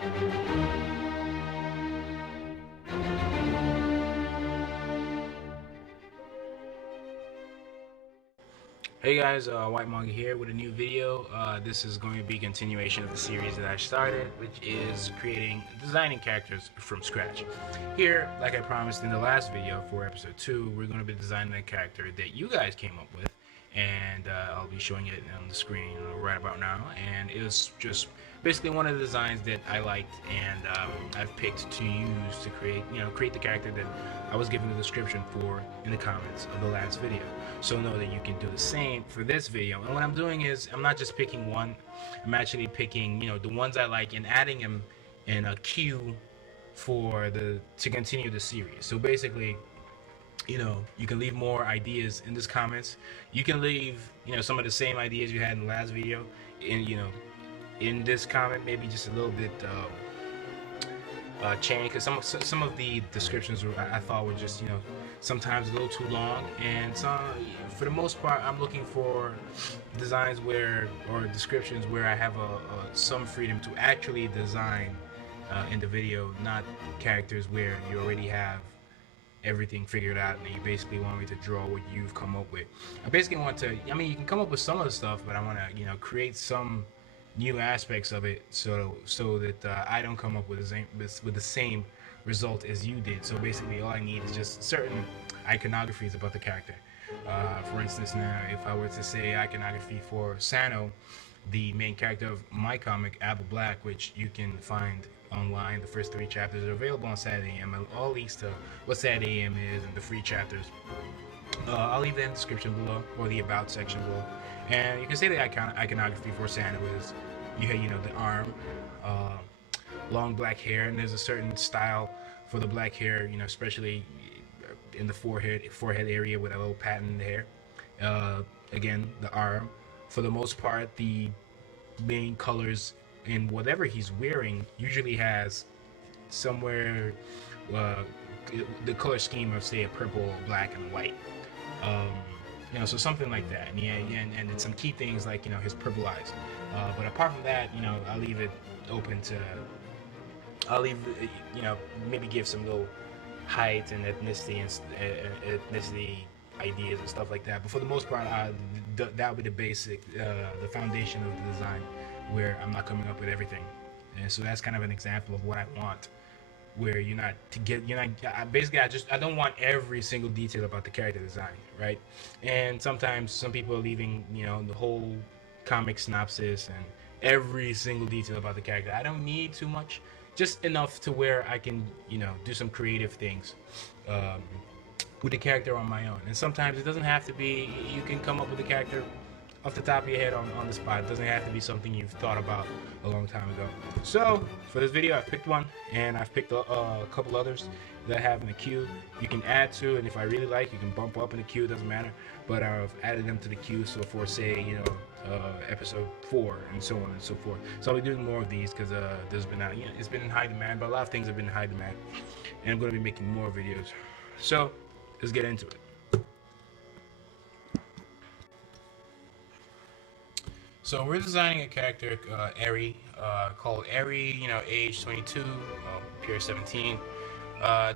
Hey guys, White Manga here with a new video. This is going to be a continuation of the series that I started, which is designing characters from scratch. Here, like I promised in the last video for episode 2, we're going to be designing a character that you guys came up with, and I'll be showing it on the screen right about now. And it was just basically one of the designs that I liked, and I've picked to use to create the character that I was given the description for in the comments of the last video. So know that you can do the same for this video. And what I'm doing is I'm not just picking one, I'm actually picking the ones I like and adding them in a queue to continue the series. So basically, you can leave more ideas in this comments. You can leave some of the same ideas you had in the last video in this comment, maybe just a little bit change, because some of the descriptions I thought were just sometimes a little too long, and for the most part I'm looking for designs or descriptions where I have some freedom to actually design in the video, not characters where you already have everything figured out and you basically want me to draw what you've come up with. I basically want to, you can come up with some of the stuff, but I want to create some new aspects of it so that I don't come up with the same result as you did. So basically all I need is just certain iconographies about the character. For instance, now if I were to say iconography for Sano, the main character of my comic Apple Black, which you can find online, the first 3 chapters are available on Saturday AM. All links to what Saturday AM is and the free chapters, I'll leave that in the description below, or the about section below. And you can say the iconography for Santa is the arm, long black hair, and there's a certain style for the black hair, especially in the forehead area with a little patterned hair. Again, the arm. For the most part, the main colors in whatever he's wearing usually has somewhere the color scheme of, say, a purple, black, and white. So something like that. And some key things like his purple eyes. But apart from that, I'll leave it open to. Maybe give some little height and ethnicity ideas and stuff like that. But for the most part, that would be the basic, the foundation of the design, where I'm not coming up with everything. And so that's kind of an example of what I want, where I don't want every single detail about the character design, right? And sometimes some people are leaving the whole comic synopsis and every single detail about the character. I don't need too much, just enough to where I can do some creative things with the character on my own. And sometimes it doesn't have to be, you can come up with a character off the top of your head on the spot. It doesn't have to be something you've thought about a long time ago. So for this video, I've picked one, and I've picked a couple others that I have in the queue. You can add to, and if I really like, you can bump up in the queue. Doesn't matter. But I've added them to the queue. So for, say, episode 4 and so on and so forth. So I'll be doing more of these because there's been it's been in high demand. But a lot of things have been in high demand, and I'm going to be making more videos. So let's get into it. So we're designing a character, Eri, called Eri, age 22, pure 17,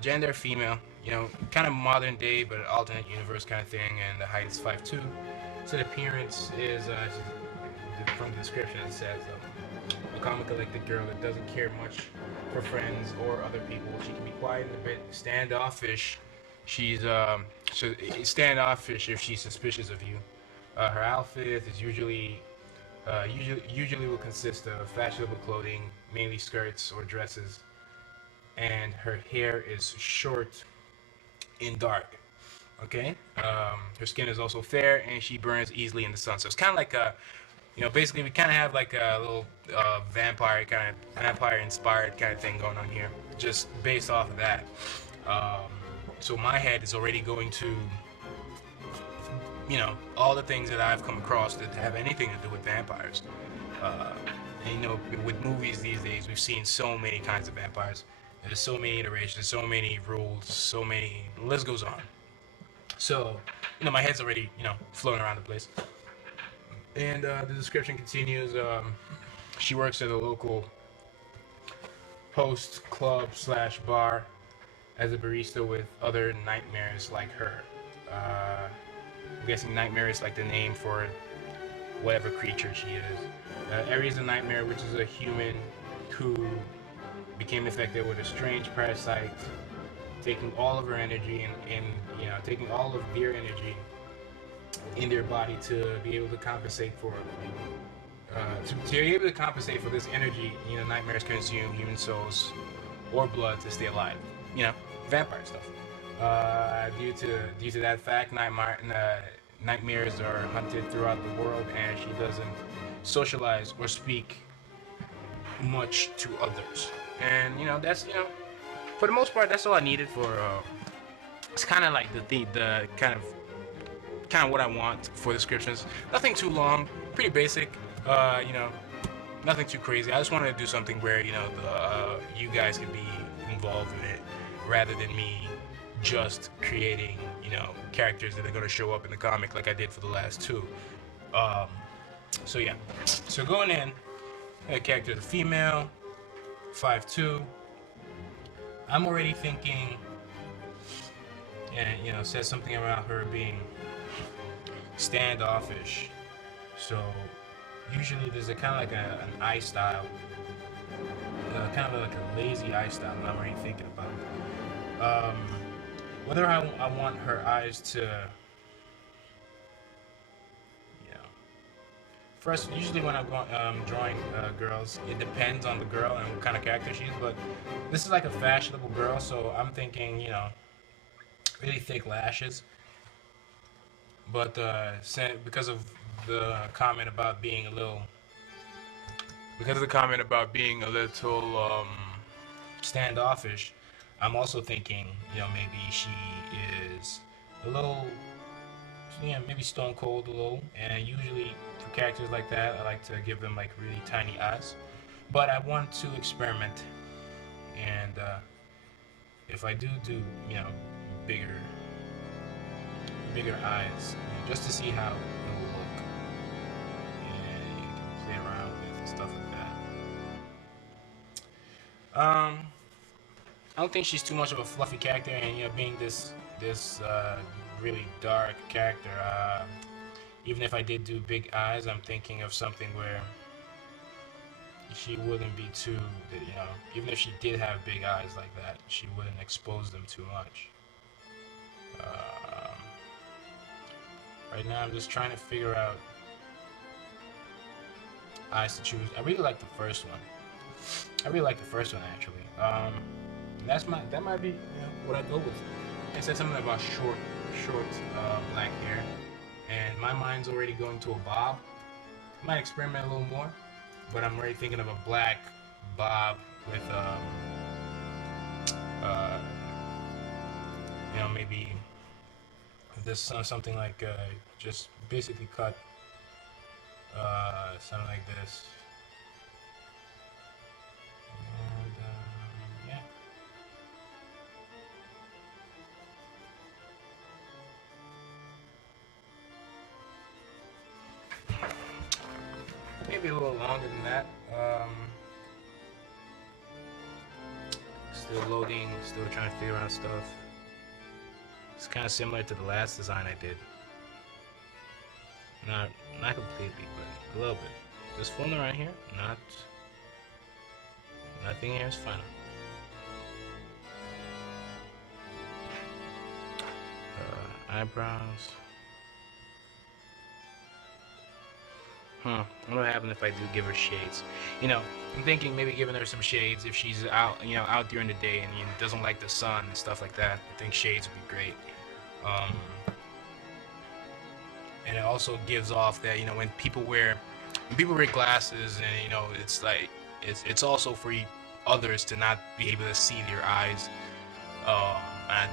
gender female, kind of modern day, but alternate universe kind of thing, and the height is 5'2". So the appearance is, from the description it says, a comic collected girl that doesn't care much for friends or other people. She can be quiet and a bit standoffish. She's standoffish if she's suspicious of you. Her outfit is usually will consist of fashionable clothing, mainly skirts or dresses, and her hair is short and dark. Okay, her skin is also fair, and she burns easily in the sun. So it's kind of like basically we kind of have like a little vampire inspired kind of thing going on here, just based off of that. So my head is already going to all the things that I've come across that have anything to do with vampires. And with movies these days, we've seen so many kinds of vampires. There's so many iterations, so many rules, the list goes on. So, my head's already, floating around the place. And the description continues. She works at a local host club slash bar as a barista with other nightmares like her. I'm guessing nightmare is like the name for whatever creature she is. Aries the nightmare, which is a human who became infected with a strange parasite, taking all of her energy and taking all of their energy in their body to be able to compensate for to be able to compensate for this energy. Nightmares consume human souls or blood to stay alive. Vampire stuff. Due to that fact, nightmares are hunted throughout the world, and she doesn't socialize or speak much to others. And that's for the most part, that's all I needed for. It's kind of like the kind of what I want for descriptions. Nothing too long, pretty basic. Nothing too crazy. I just wanted to do something where you guys could be involved in it, rather than me just creating characters that are going to show up in the comic like I did for the last two. So yeah. So going in, a character is a female, 5'2". I'm already thinking, and says something about her being standoffish. So usually there's a kind of like an eye style, kind of like a lazy eye style that I'm already thinking about. Whether I want her eyes to, first, usually when I'm drawing girls, it depends on the girl and what kind of character she is, but this is like a fashionable girl, so I'm thinking, really thick lashes. But because of the comment about being a little, standoffish, I'm also thinking, maybe she is a little, maybe stone cold a little. And usually for characters like that, I like to give them like really tiny eyes. But I want to experiment, and if I do, bigger eyes, just to see how it will look, and you can play around with and stuff like that. I don't think she's too much of a fluffy character, and being this really dark character, even if I did do big eyes, I'm thinking of something where she wouldn't be too, even if she did have big eyes like that, she wouldn't expose them too much. Right now I'm just trying to figure out eyes to choose. I really like the first one. Actually. That might be what I go with. It said something about short black hair, and my mind's already going to a bob. I might experiment a little more, but I'm already thinking of a black bob with maybe this something like just basically cut something like this. Maybe a little longer than that. Still loading, still trying to figure out stuff. It's kind of similar to the last design I did. Not completely, but a little bit. Just fooling around here. Nothing here is final. Eyebrows. I wonder what happens if I do give her shades. I'm thinking maybe giving her some shades if she's out, out during the day and doesn't like the sun and stuff like that. I think shades would be great. And it also gives off that when people wear glasses, and it's like it's also for others to not be able to see their eyes. And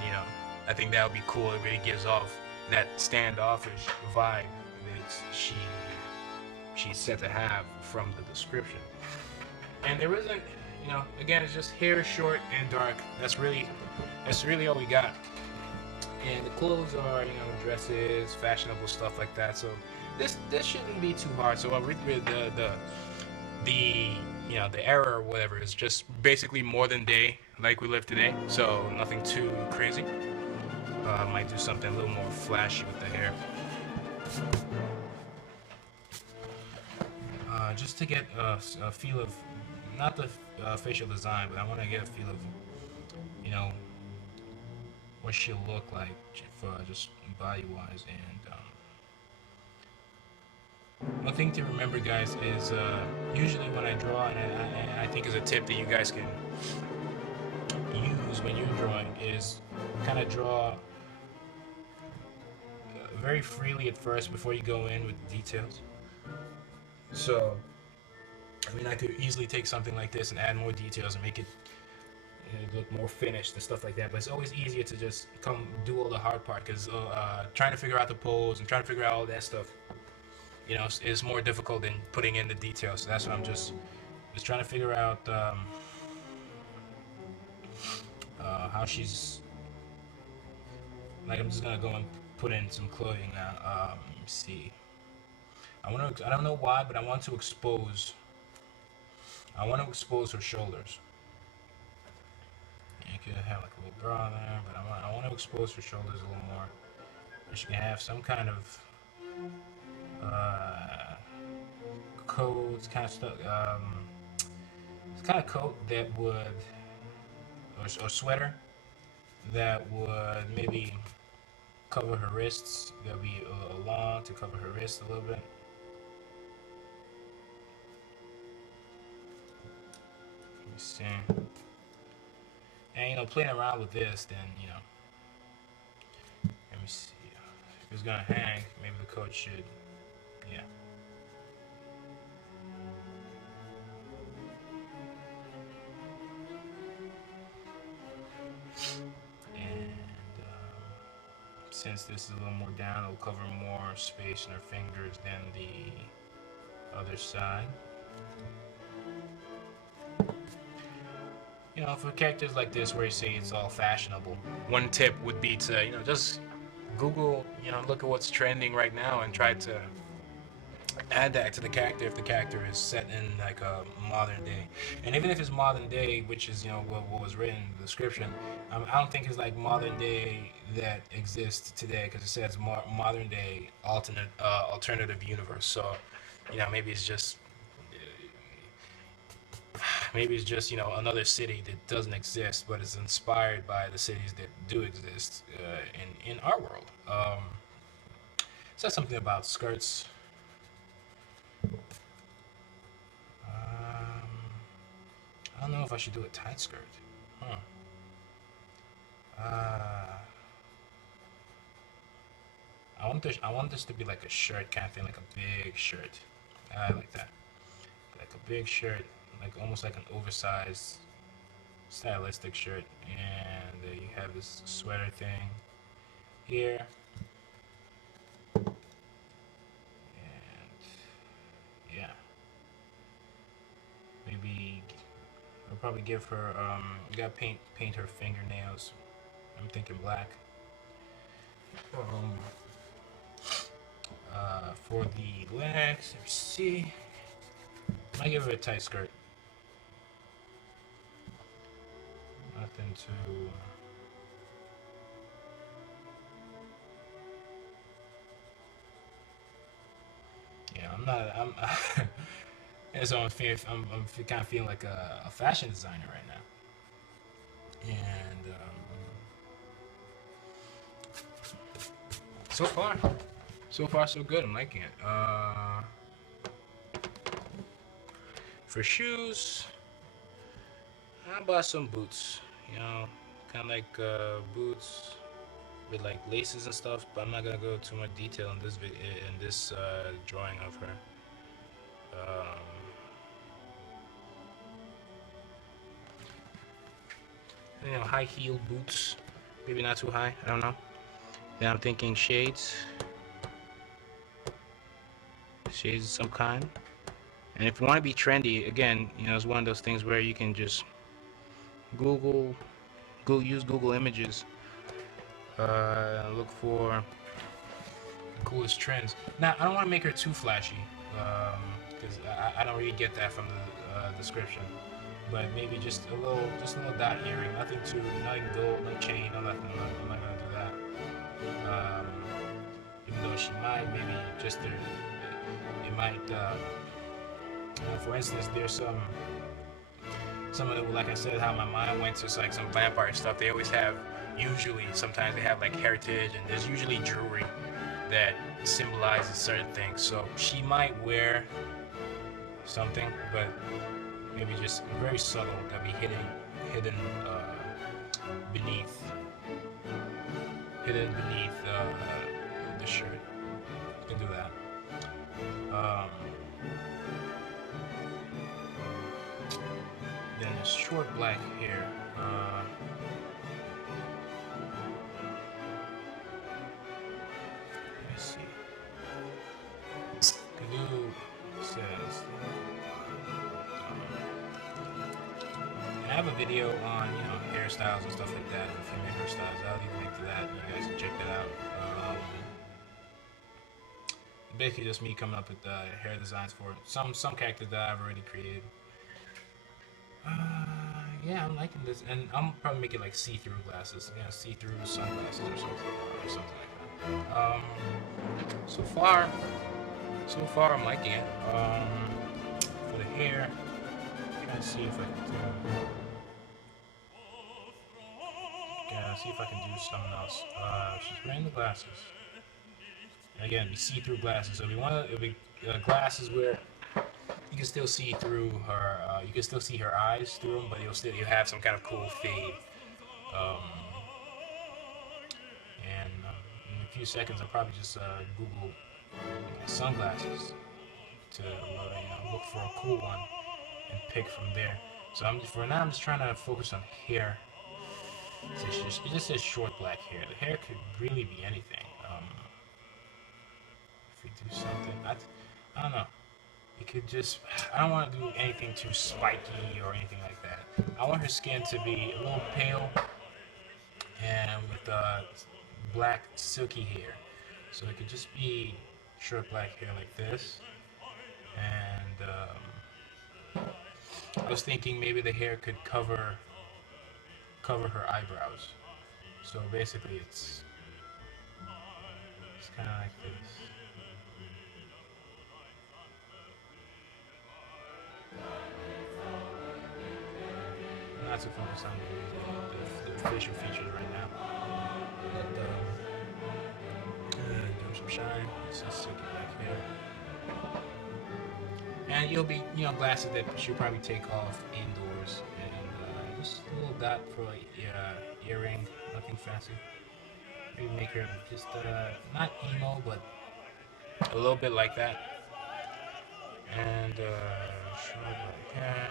I think that would be cool. It really gives off that standoffish vibe that she's said to have from the description. And there isn't, again, it's just hair short and dark. That's really all we got. And the clothes are, dresses, fashionable stuff like that. So this shouldn't be too hard. So I read the you know, the era or whatever is just basically modern day like we live today. So nothing too crazy. Might do something a little more flashy with the hair. Just to get a feel of, not the facial design, but I want to get a feel of, you know, what she'll look like for just body wise. And one thing to remember, guys, is usually when I draw, and I think is a tip that you guys can use when you're drawing, is kind of draw very freely at first before you go in with details. So, I mean, I could easily take something like this and add more details and make it, you know, look more finished and stuff like that. But it's always easier to just come do all the hard part, because trying to figure out the pose and trying to figure out all that stuff, you know, is more difficult than putting in the details. So that's what I'm just trying to figure out how she's like. I'm just gonna go and put in some clothing now. Let me see. I don't know why, but I want to expose. I want to expose her shoulders. You could have like a little bra there, but I want to expose her shoulders a little more. And she can have some kind of coat, kind of stuff. It's kind of coat that would, or sweater that would maybe cover her wrists. That would be a little long to cover her wrists a little bit. Let me see. And you know, playing around with this, then you know. Let me see. If it's gonna hang, maybe the coat should. Yeah. And since this is a little more down, it'll cover more space in her fingers than the other side. You know, for characters like this where you say it's all fashionable, one tip would be to, you know, just Google, you know, look at what's trending right now and try to add that to the character if the character is set in like a modern day. And even if it's modern day, which is, you know, what was written in the description, I don't think it's like modern day that exists today, because it says modern day alternative universe. So, you know, maybe it's just, you know, another city that doesn't exist but is inspired by the cities that do exist in our world. It says something about skirts. I don't know if I should do a tight skirt. Huh. I want this to be like a shirt kind of thing, like a big shirt. I like that. Like a big shirt, like almost like an oversized stylistic shirt. And you have this sweater thing here. And yeah. Maybe I'll probably give her you gotta paint her fingernails. I'm thinking black. Um, for the legs, let me see. I give her a tight skirt. Nothing too. Yeah, I'm not. I'm. And so I'm kind of feeling like a fashion designer right now. And so far so good. I'm liking it. For shoes, I bought some boots. You know, kind of like boots with like laces and stuff. But I'm not gonna go too much detail in this drawing of her. You know, high heel boots, maybe not too high. I don't know. Then I'm thinking shades of some kind. And if you want to be trendy, again, you know, it's one of those things where you can just use Google Images, look for the coolest trends. Now, I don't want to make her too flashy, because I don't really get that from the description. But maybe just a little dot earring, nothing gold, no chain, no nothing. I'm not gonna do that. Um, Even though she might, maybe just there, it might. For instance, there's some of the, like I said, how my mind went to like some vampire stuff. They always have, usually, sometimes they have like heritage, and there's usually jewelry that symbolizes certain things. So she might wear something, but maybe just very subtle that be hidden beneath, the shirt. You can do that. Then there's short black hair. Let me see. Canoe says. I have a video on hairstyles and stuff like that, and female hairstyles. I'll leave a link to that. You guys can check that out. Basically, just me coming up with hair designs for some characters that I've already created. Yeah, I'm liking this, and I'm probably making like see-through glasses, see-through sunglasses or something like that. So far, I'm liking it. For the hair, I'm trying to see if I can do. Yeah, see if I can do something else. She's wearing the glasses. And again, be see-through glasses. So it'll be glasses where you can still see through her. You can still see her eyes through them, but you'll have some kind of cool fade. And in a few seconds, I'll probably just Google sunglasses to look for a cool one and pick from there. So for now, I'm just trying to focus on hair. It just says short black hair. The hair could really be anything. If we do something, I don't know. It could just. I don't want to do anything too spiky or anything like that. I want her skin to be a little pale and with black silky hair. So it could just be short black hair like this. And I was thinking maybe the hair could cover her eyebrows. So basically, it's kind of like this. Not to focus on the facial features right now. But give them some shine. It's just silky black hair. And you'll be, glasses that she'll probably take off indoors. And just a little dot for like earring, nothing fancy. Maybe make her just not emo, but a little bit like that. And short black hair.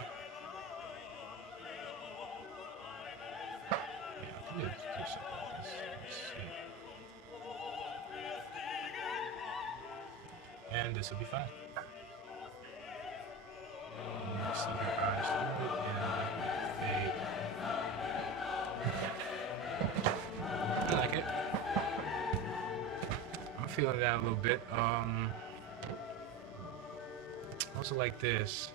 Yeah, do something like this. Let's see. And this will be fine. See her eyes through it and fade. I like it. I'm feeling that a little bit. Also like this.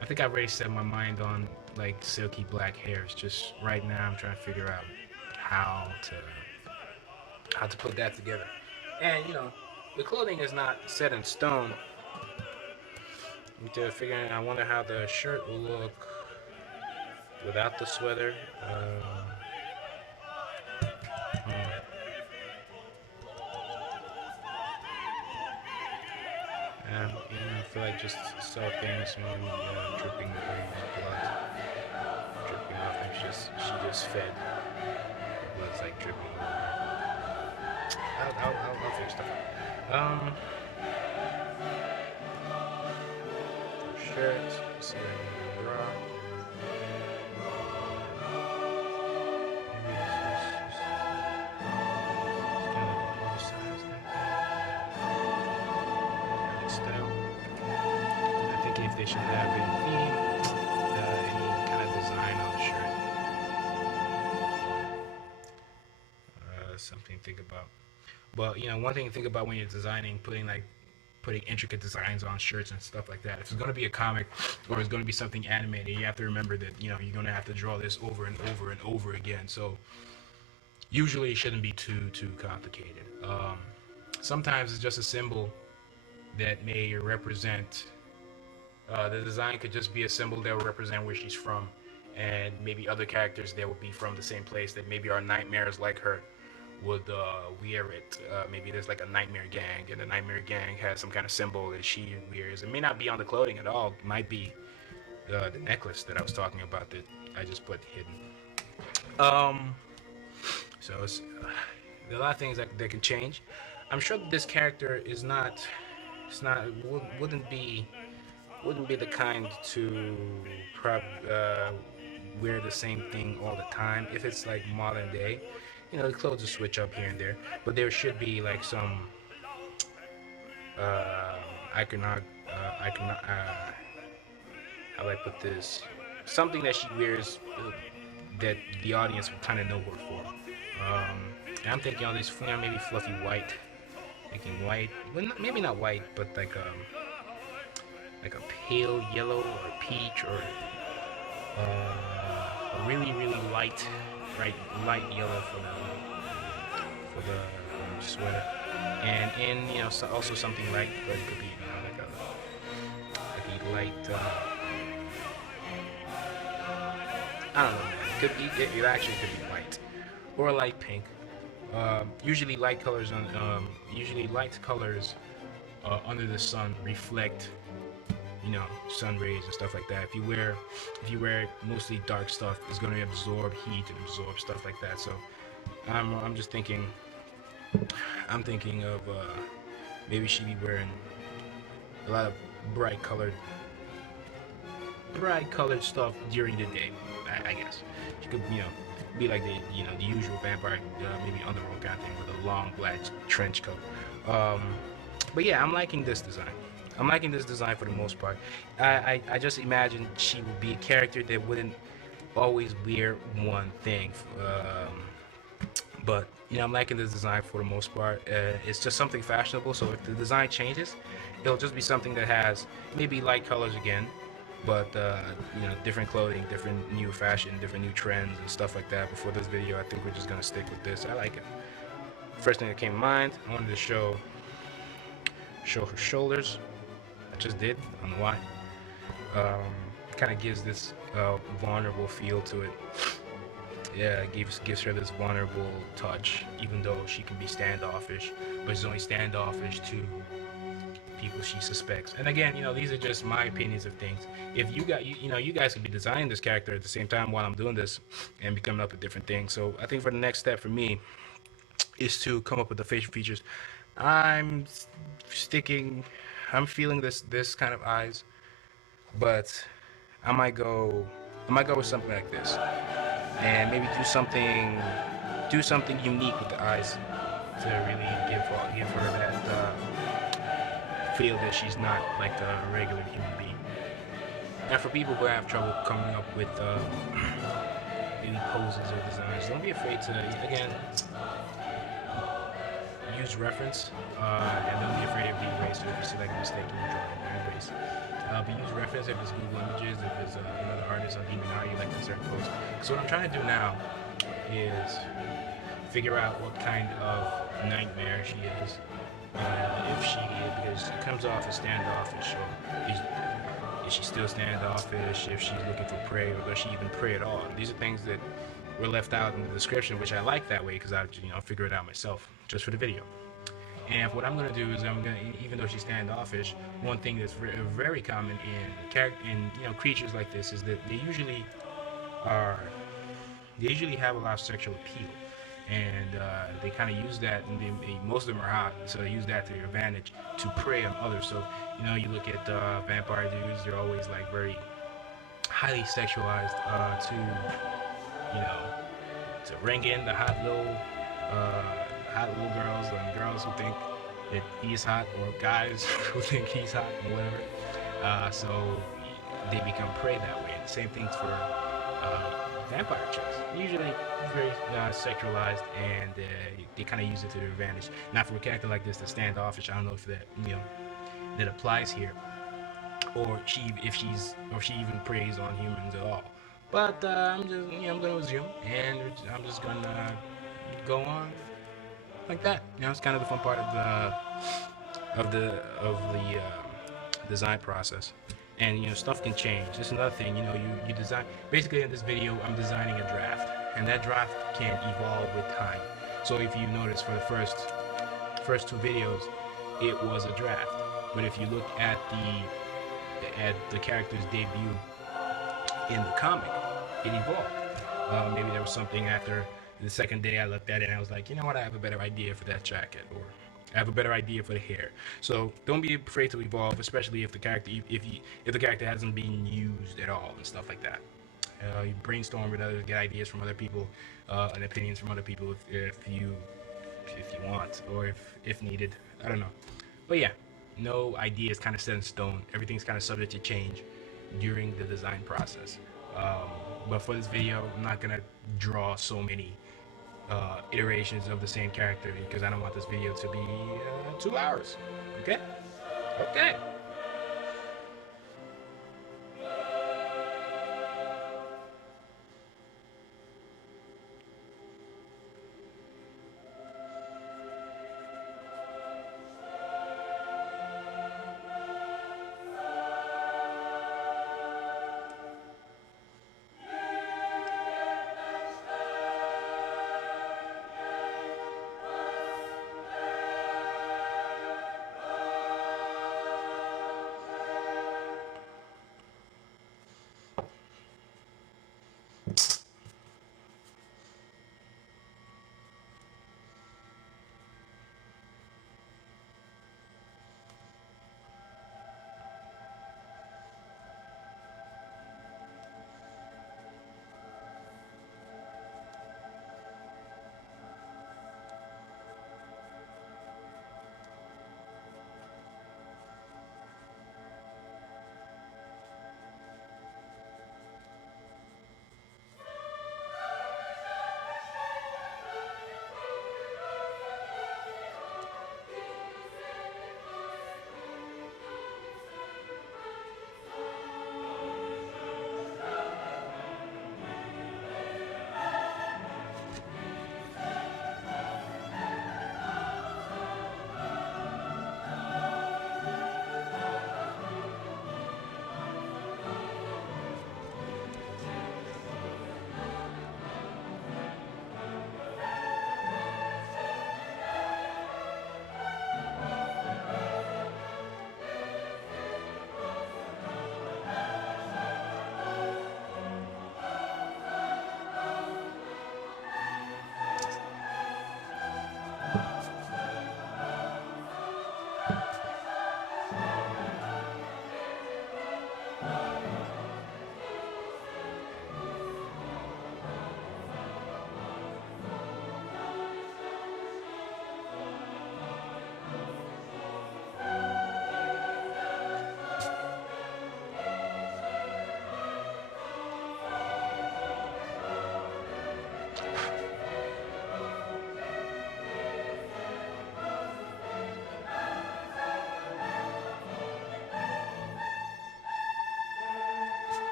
I think I've already set my mind on like silky black hair. It's just right now I'm trying to figure out how to put that together. And the clothing is not set in stone. I'm figuring. I wonder how the shirt will look without the sweater. I feel like just saw things maybe dripping blood, dripping off, and she just fed. The blood's like dripping over. I'll fix stuff. Shirts, see the bra. Maybe it's kind of oversized like that. Style. I'm thinking if they should have any kind of design on the shirt. Something to think about. But one thing to think about when you're designing, putting like putting intricate designs on shirts and stuff like that. If it's going to be a comic or it's going to be something animated, you have to remember that, you know, you're going to have to draw this over and over and over again. So usually it shouldn't be too complicated. Sometimes it's just a symbol that may represent, the design could just be a symbol that will represent where she's from, and maybe other characters that would be from the same place that maybe are nightmares like her would wear it. Maybe there's like a nightmare gang, and the nightmare gang has some kind of symbol that she wears. It may not be on the clothing at all. It might be the necklace that I was talking about that I just put hidden. So it's there are a lot of things that can change. I'm sure that this character is not. It's not. Wouldn't be. Wouldn't be the kind to wear the same thing all the time. If it's like modern day, you know, the clothes will switch up here and there, but there should be like some how do I put this? Something that she wears that the audience would kind of know her for. And I'm thinking all these, you know, maybe fluffy white, thinking white, well, maybe not white, but like a pale yellow or peach or a really light, light yellow for the sweater, and in, you know, also something light, but it could be, you know, like a light. I don't know. It could be. It actually could be white or a light pink. Usually light colors under the sun reflect, you know, sun rays and stuff like that. If you wear mostly dark stuff, it's going to absorb heat and absorb stuff like that. So I'm just thinking. I'm thinking of maybe she'd be wearing a lot of bright colored stuff during the day. I guess she could, you know, be like the, you know, the usual vampire, maybe underworld kind of thing with a long black trench coat. But yeah, I'm liking this design. I'm liking this design for the most part. I just imagine she would be a character that wouldn't always wear one thing. But, you know, I'm liking this design for the most part. It's just something fashionable, so if the design changes, it'll just be something that has maybe light colors again, but, you know, different clothing, different new fashion, different new trends and stuff like that. Before this video, I think we're just going to stick with this. I like it. First thing that came to mind, I wanted to show her shoulders. I just did. I don't know why. Kind of gives this vulnerable feel to it. Yeah, it gives her this vulnerable touch, even though she can be standoffish, but she's only standoffish to people she suspects. And again, you know, these are just my opinions of things. If you got, you know, you guys could be designing this character at the same time while I'm doing this and be coming up with different things. So I think for the next step for me is to come up with the facial features. I'm feeling this kind of eyes, but I might go with something like this, and maybe do something unique with the eyes to really give her that feel that she's not like a regular human being. And for people who have trouble coming up with any poses or designs, don't be afraid to, again, use reference, and don't be afraid of being erased if you see like a mistake in your drawing or erase. But use reference if it's Google Images, if it's another artist on How you like a certain pose. So what I'm trying to do now is figure out what kind of nightmare she is. Because it comes off as standoffish, or is she still standoffish? If she's looking for prey, or does she even prey at all? These are things that were left out in the description, which I like that way because I, you know, figure it out myself just for the video. And what I'm gonna do is even though she's standoffish, one thing that's very common in you know, creatures like this is that they usually have a lot of sexual appeal, and they kind of use that, and most of them are hot, so they use that to their advantage to prey on others. So, you know, you look at vampire dudes; they're always like very highly sexualized to, you know, to ring in the hot little girls, and girls who think that he's hot, or guys who think he's hot, or whatever. So they become prey that way. And the same thing's for vampire chicks. Usually very sexualized, and they kind of use it to their advantage. Now, for a character like this that's standoffish, I don't know if that, you know, that applies here, or she even preys on humans at all. But I'm gonna resume, and I'm just gonna go on like that. It's kind of the fun part of the design process. And stuff can change. This is another thing. You design, basically in this video I'm designing a draft, and that draft can evolve with time. So if you notice, for the first two videos, it was a draft. But if you look at the character's debut in the comic, it evolved. Maybe there was something after the second day I looked at it and I was like, you know what, I have a better idea for that jacket, or I have a better idea for the hair. So don't be afraid to evolve, especially if the character hasn't been used at all and stuff like that. You brainstorm with others, get ideas from other people, and opinions from other people if you want, or if needed. I don't know. But yeah, no idea is kind of set in stone. Everything's kind of subject to change during the design process. Um, but for this video, I'm not gonna draw so many iterations of the same character, because I don't want this video to be 2 hours. Okay? Okay.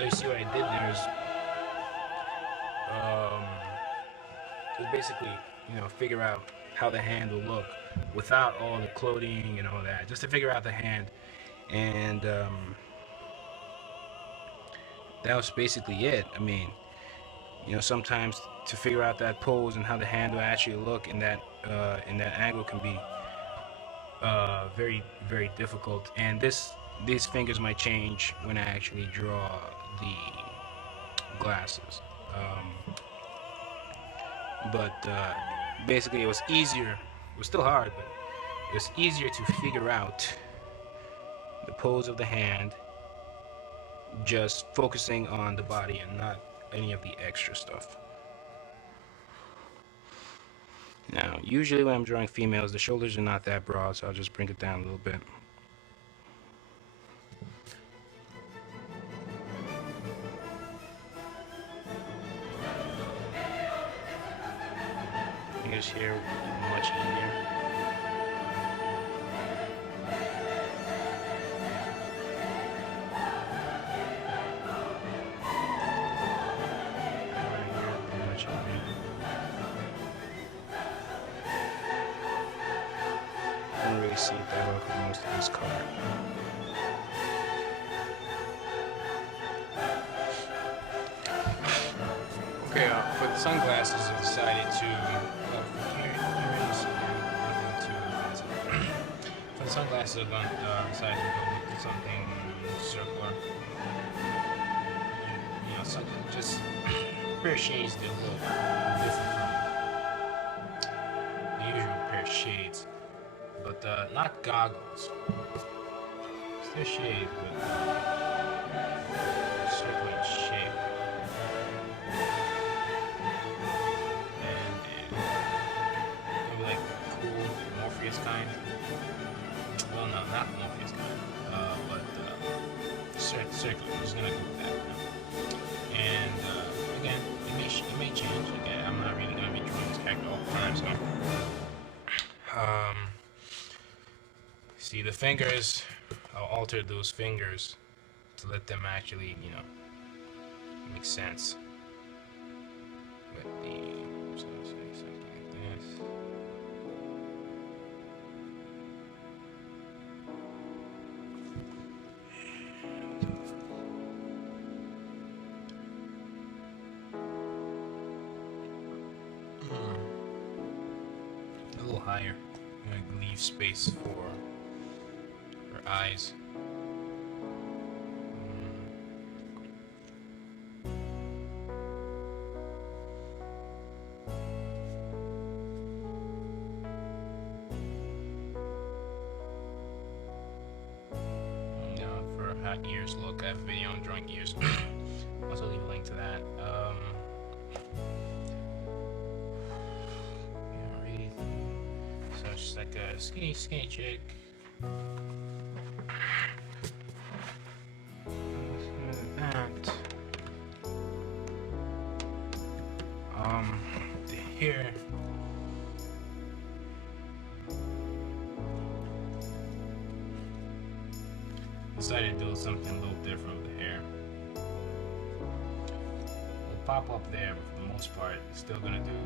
So you see what I did there is basically, figure out how the hand will look without all the clothing and all that, just to figure out the hand. And that was basically it. I mean, sometimes to figure out that pose and how the hand will actually look in that angle can be very, very difficult. And these fingers might change when I actually draw the glasses. But basically, it was easier. It was still hard, but it was easier to figure out the pose of the hand, just focusing on the body and not any of the extra stuff. Now, usually when I'm drawing females, the shoulders are not that broad, so I'll just bring it down a little bit. Fingers here, much easier. I don't really see it that well because most of this color. Okay, for the sunglasses, I decided to. For the sunglasses, I decided to go with something circular. Just a pair of shades that look different from the usual pair of shades. But not goggles. Still shades, but circular shape. And maybe like cool Morpheus kind. Well, no, not Morpheus kind. But circular. I'm just gonna go with that. And again, it may change. Again, I'm not really gonna be drawing this character all the time, so. See the fingers, I'll alter those fingers to let them actually, make sense. With the, so say something like this. A little higher. I'm gonna leave space for eyes. Now for how ears look, I have a video on drawing ears. Also leave a link to that. So it's just like a skinny chick. Here decided to do something a little different with the hair. It'll pop up there, but for the most part, it's still gonna do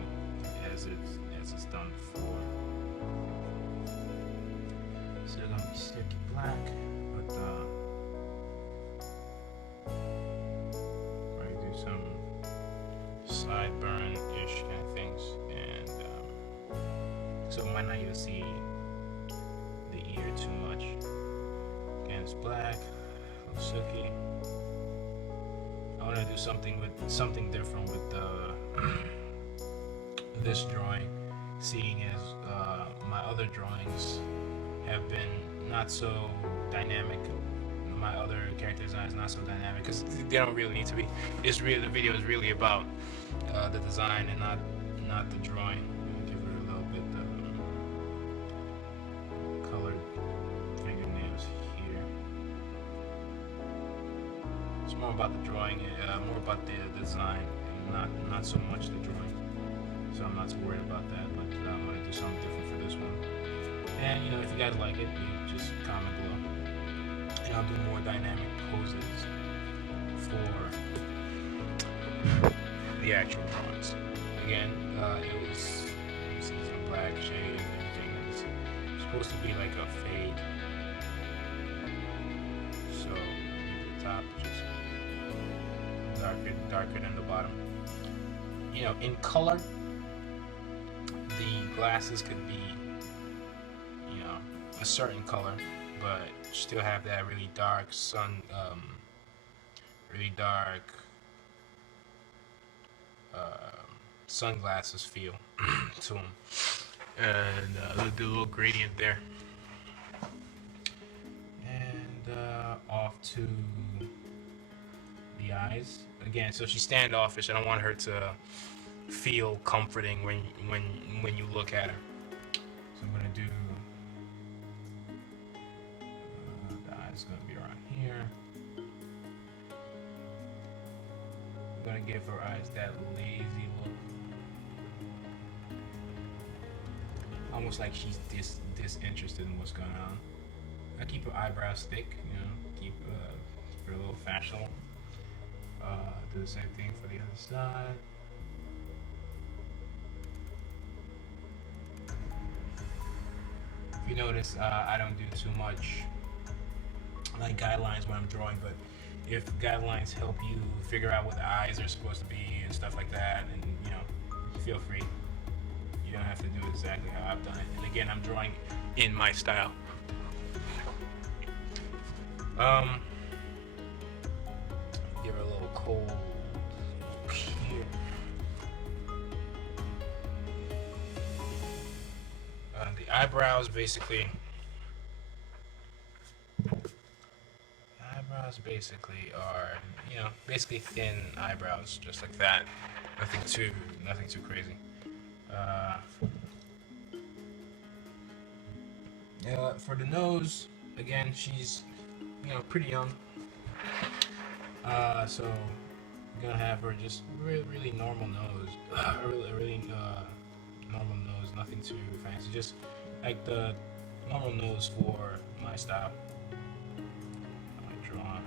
as it's done before. Still gonna be sticky black, but I do some sideburn-ish kind of things, and so might not even see the ear too much. Again, it's black, a little silky. I want to do something different with this drawing, seeing as my other drawings have been not so dynamic. My other character design is not so dynamic because they don't really need to be. It's really, the video is really about the design and not the drawing. I'm gonna give her a little bit colored fingernails here. It's more about the drawing, more about the design, and not so much the drawing. So I'm not too worried about that. But I'm gonna do something different for this one. And if you guys like it, you just comment below. And I'll do more dynamic poses for for the actual drawings. Again, it was some black shade and everything. It's supposed to be like a fade. So the top just darker than the bottom. You know, in color, the glasses could be, you know, a certain color, but still have that really dark really dark sunglasses feel to them, and the little gradient there. And off to the eyes again. So she's standoffish. I don't want her to feel comforting when you look at her. So I'm gonna do the eyes gonna be around here. I'm gonna give her eyes that lazy look, almost like she's disinterested in what's going on. I keep her eyebrows thick, you know, keep her a little fashionable. Do the same thing for the other side. If you notice, I don't do too much like guidelines when I'm drawing, but if guidelines help you figure out what the eyes are supposed to be and stuff like that, and you know, feel free. You don't have to do exactly how I've done it. And again, I'm drawing in my style. Give her a little cold here. The eyebrows basically are, you know, basically thin eyebrows, just like that. Nothing too crazy. For the nose, again, she's, you know, pretty young. So I'm gonna have her just really normal nose, really normal nose, nothing too fancy, just like the normal nose for my style. I draw.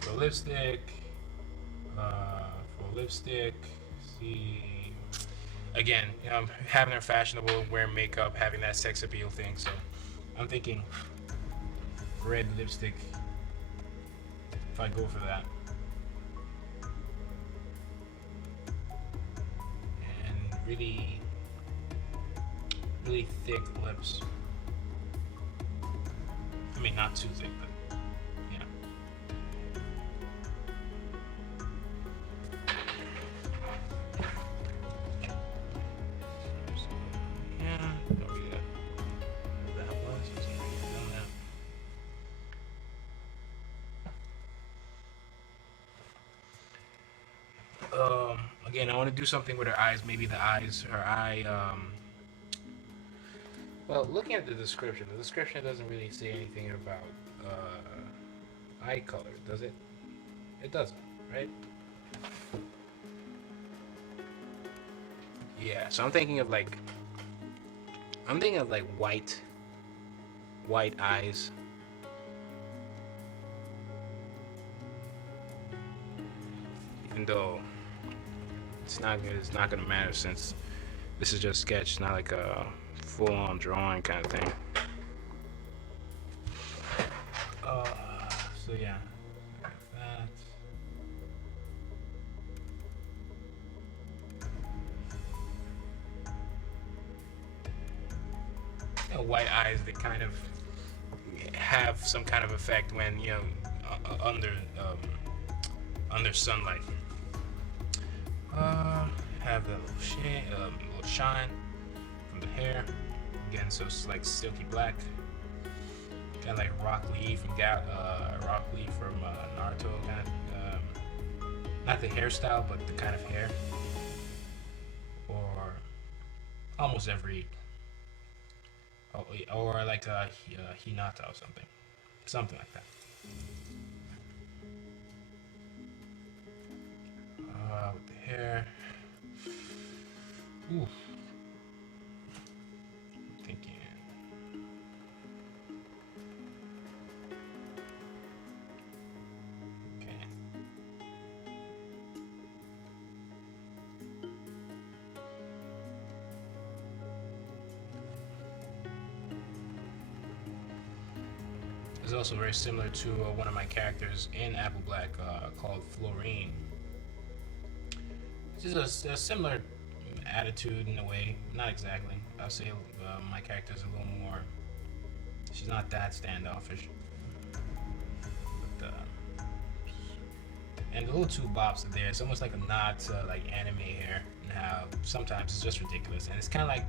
For lipstick, see. Again, you know, I'm having her fashionable, wearing makeup, having that sex appeal thing. So I'm thinking red lipstick. If I go for that, and really thick lips. I mean, not too thick, but you know. Again, I want to do something with her eyes. Maybe her eye. Well, looking at the description doesn't really say anything about eye color, does it? It doesn't, right? Yeah. So I'm thinking of like white eyes. Even though it's not gonna matter since this is just sketch, not like a full-on drawing kind of thing. So yeah, like that. You know, white eyes, they kind of have some kind of effect when, you know, under sunlight. Have that little shine from the hair. Again, so it's like silky black, kind of like Rock Lee from Naruto, kind of. Not the hairstyle, but the kind of hair, or almost every, or like a Hinata or something like that. With the hair. Ooh. I'm thinking is also very similar to one of my characters in Apple Black called Florine. This is a similar attitude in a way. Not exactly. I'll say my character is a little more. She's not that standoffish. But, and the little two bops are there. It's almost like a nod to like anime hair and how sometimes it's just ridiculous. And it's kind of like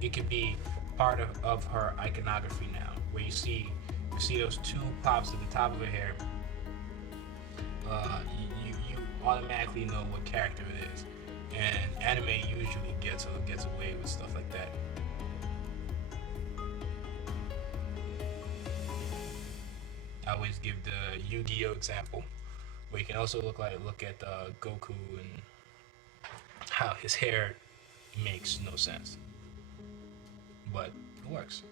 it could be part of her iconography now, where you see those two pops at the top of her hair. You automatically know what character it is, and anime usually gets away with stuff like that. I always give the Yu-Gi-Oh example, where you can also look at Goku and how his hair makes no sense, but it works.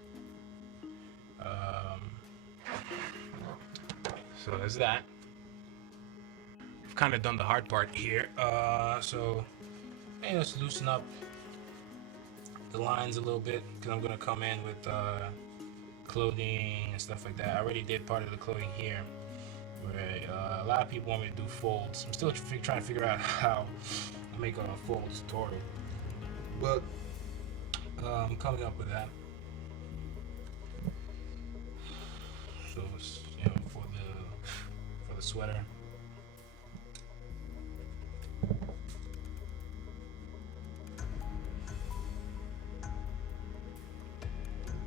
So there's that. I've kind of done the hard part here. So hey, let's loosen up the lines a little bit, because I'm gonna come in with clothing and stuff like that. I already did part of the clothing here, where a lot of people want me to do folds. I'm still trying to figure out how to make a fold tutorial, but I'm coming up with that. So for the sweater.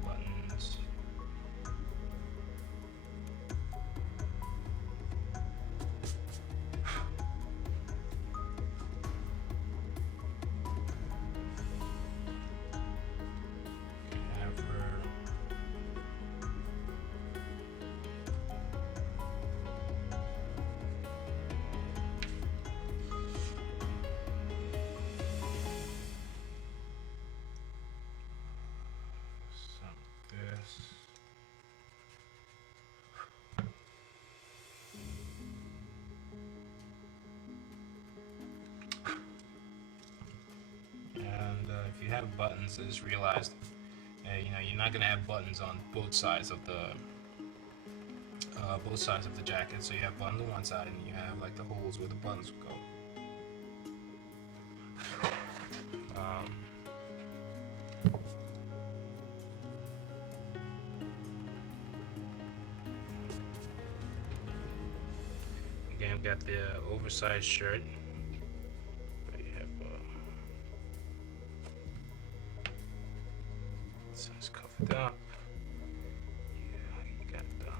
Buttons. If you have buttons, I just realized, you're not gonna have buttons on both sides of the jacket. So you have button on one side, and you have like the holes where the buttons would go. Again, I've got the oversized shirt. So it's covered up. Yeah, you got the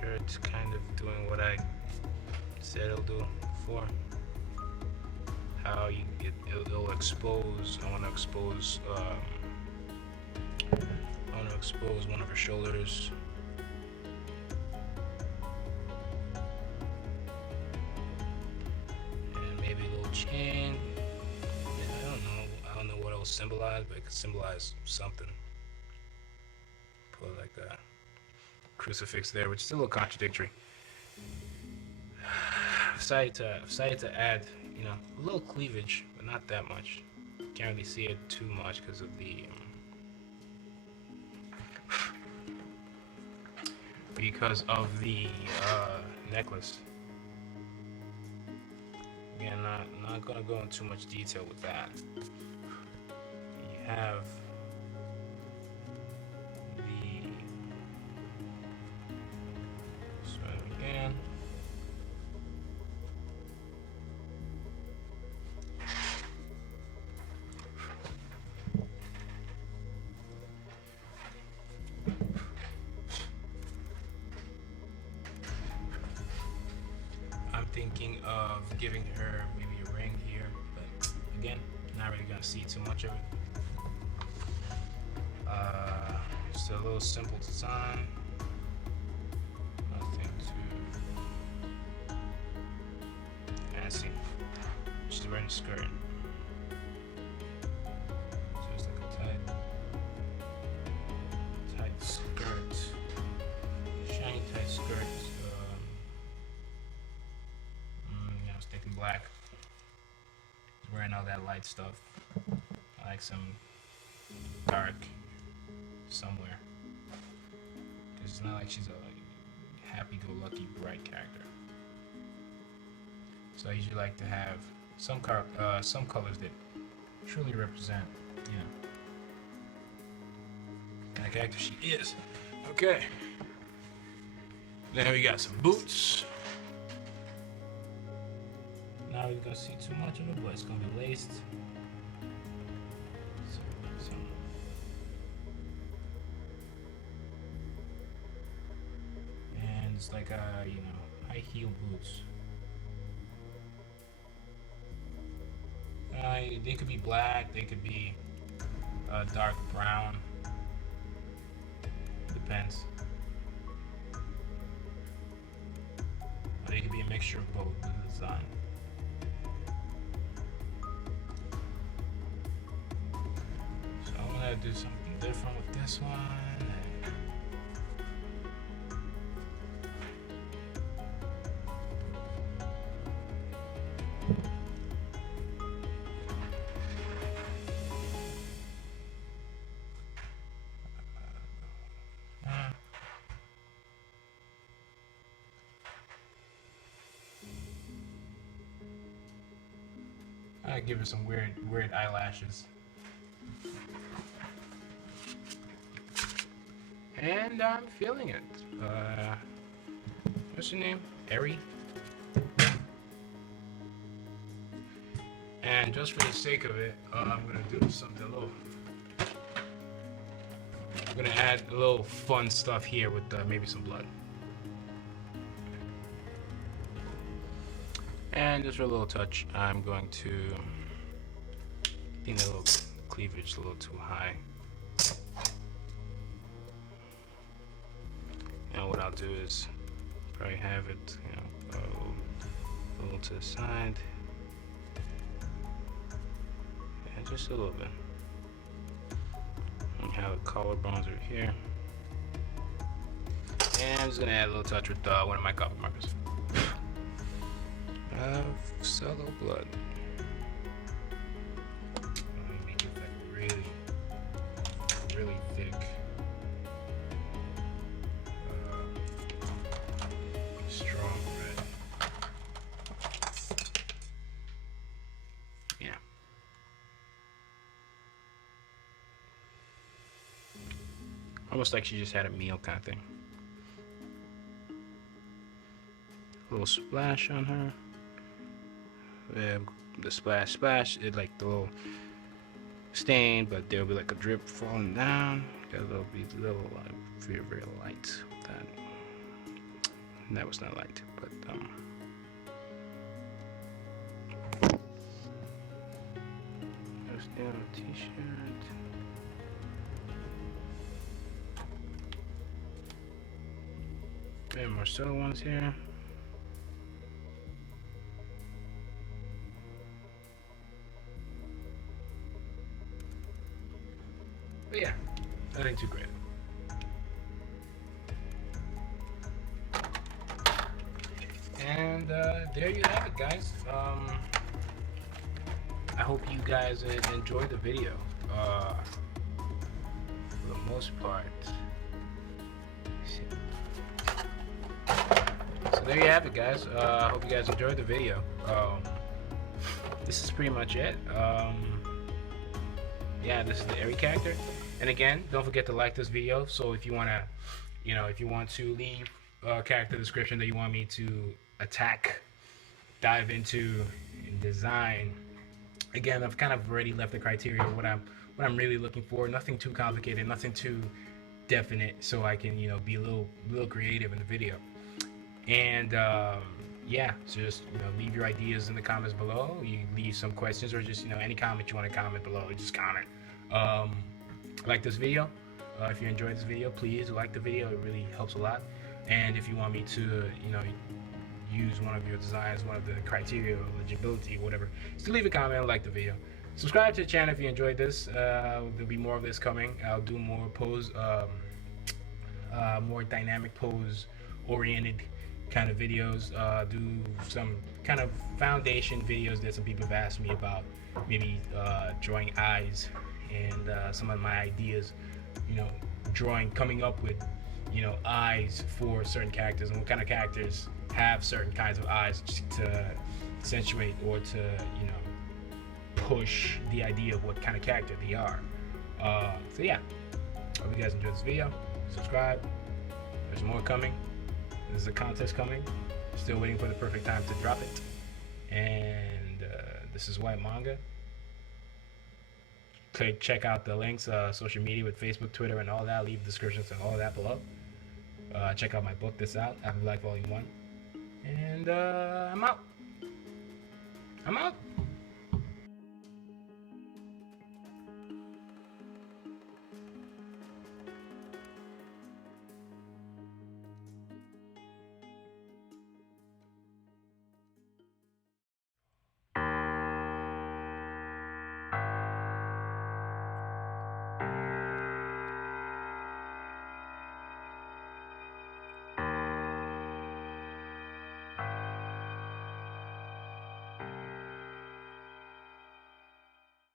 shirt's kind of doing what I said it'll do before. How it'll expose. I want to expose one of her shoulders. Chin. Yeah, I don't know what it will symbolize, but it could symbolize something. Put like a crucifix there, which is a little contradictory. I've decided to add, a little cleavage, but not that much. Can't really see it too much because of the necklace. Again, not gonna go into too much detail with that. You have the sweater again. I'm thinking of giving her maybe a ring here, but again, not really gonna see too much of it. Just a little simple design. Nothing too fancy. She's wearing a skirt. So it's like a tight skirt. Shiny tight skirt. I was thinking black. wearing all that light stuff. I like some dark somewhere. Because it's not like she's a happy-go-lucky, bright character. So I usually like to have some colors that truly represent, you know, the kind of character she is. Okay. Then we got some boots. Not really gonna see too much of it, but it's gonna be laced. And it's like you know, high heel boots. They could be black, they could be dark brown. Depends. Or they could be a mixture of both with the design. So I'm gonna do something different with this one. I give her some weird eyelashes. And I'm feeling it. What's your name? Eri? And just for the sake of it, I'm gonna do something a little. I'm gonna add a little fun stuff here with maybe some blood. And just for a little touch, I'm going to. I think the little cleavage is a little too high. And what I'll do is probably have it, you know, a little to the side. And just a little bit. And have the collarbones right here. And I'm just gonna add a little touch with one of my copper markers. Solo blood. Let me make it like really thick. Strong red. Yeah. Almost like she just had a meal kind of thing. A little splash on her. The splash, it like the little stain, but there'll be like a drip falling down. There'll be a little very light. That was not light, but there's the t-shirt. And more solo ones here. But yeah, that ain't too great. And there you have it, guys. I hope you guys enjoyed the video. For the most part. So there you have it, guys. I hope you guys enjoyed the video. This is pretty much it. Yeah, this is the Eri character. And again, don't forget to like this video. So if you wanna, if you want to leave a character description that you want me to dive into, and design. Again, I've kind of already left the criteria of what I'm really looking for. Nothing too complicated, nothing too definite, so I can be a little creative in the video. And yeah, so just leave your ideas in the comments below. You leave some questions or just any comment you want to comment below. Just comment. Like this video. If you enjoyed this video, please like the video. It really helps a lot. And if you want me to use one of your designs, one of the criteria, legibility, whatever, just leave a comment and like the video. Subscribe to the channel if you enjoyed this. There'll be more of this coming. I'll do more more dynamic pose oriented kind of videos, do some kind of foundation videos that some people have asked me about, maybe drawing eyes and some of my ideas, you know, coming up with, eyes for certain characters and what kind of characters have certain kinds of eyes to accentuate or to, push the idea of what kind of character they are. So yeah, hope you guys enjoyed this video. Subscribe. There's more coming. There's a contest coming. Still waiting for the perfect time to drop it. And this is White Manga. Check out the links, social media with Facebook, Twitter, and all that. Leave descriptions and all that below. Check out my book that's out, After Life Volume 1. And I'm out.